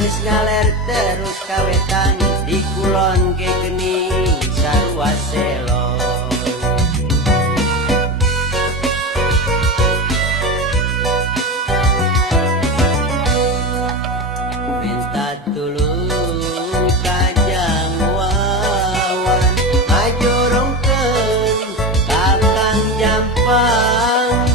geus ngaler terus kawetan di kulon ge geuning sarua selong. Minta tulung kajang wawan ngajorongkeun ka Kang Jampang.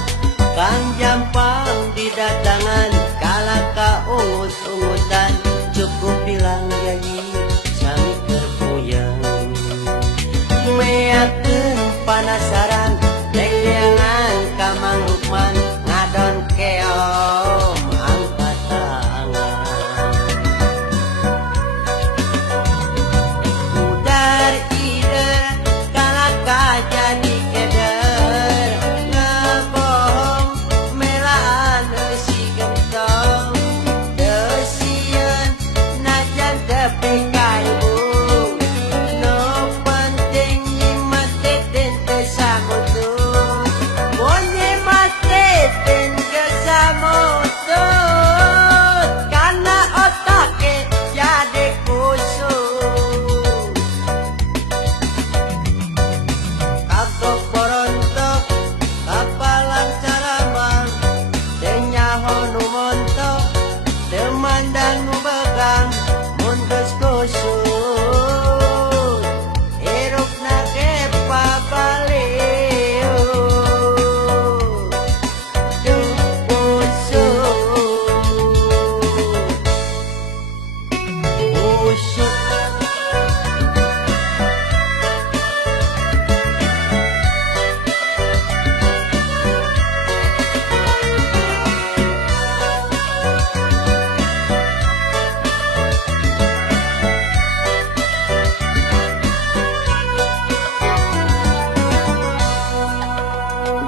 Kang Jampang didatangan kala kaungut-ungutan cukup bilang janji sami keur puyeng. Meakeun panasaran dengdengan ka Mang Lukman ngadon keom angkat tangan. Udar ide kala kajadi keder ngebohong melaan si gentong deusian najan tepi kaibu no penting nyimat teten tesamutut mun nyimat teten kesamutut karena otake jadi kusut. Kakok borontok kapalang caramang teu nyaho nu montok teu mandang nu begang mun geus kusut hirupna ge papaliut teu kusut.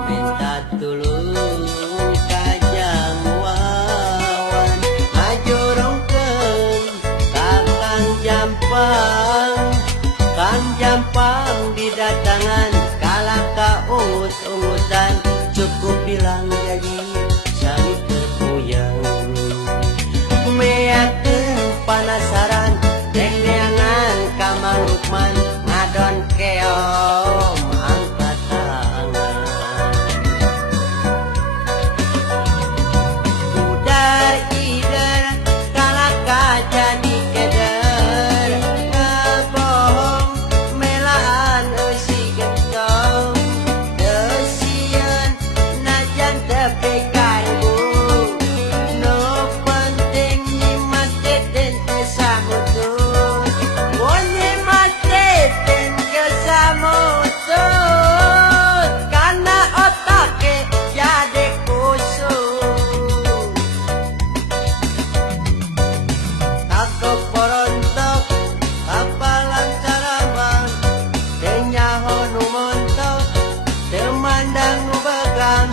Minta tulung kajang wawan ngajorongkeun ka Kang Jampang. Kang Jampang didatangan kala kaungut-ungutan cukup bilang janji sami keur puyeng. Meakeun panasaran dengdengan ka Mang Lukman ngadon keom angkat tangan. Udar ide kala kajadi keder ngebohong melaan si gentong deusian najan tepi kaibu no penting nyimat teten kesamutut mun nyimat teten kesamutut karena otake jadi kusut. Kakok borontok kapalang caramang teu nyaho nu montok teu mandang nu begang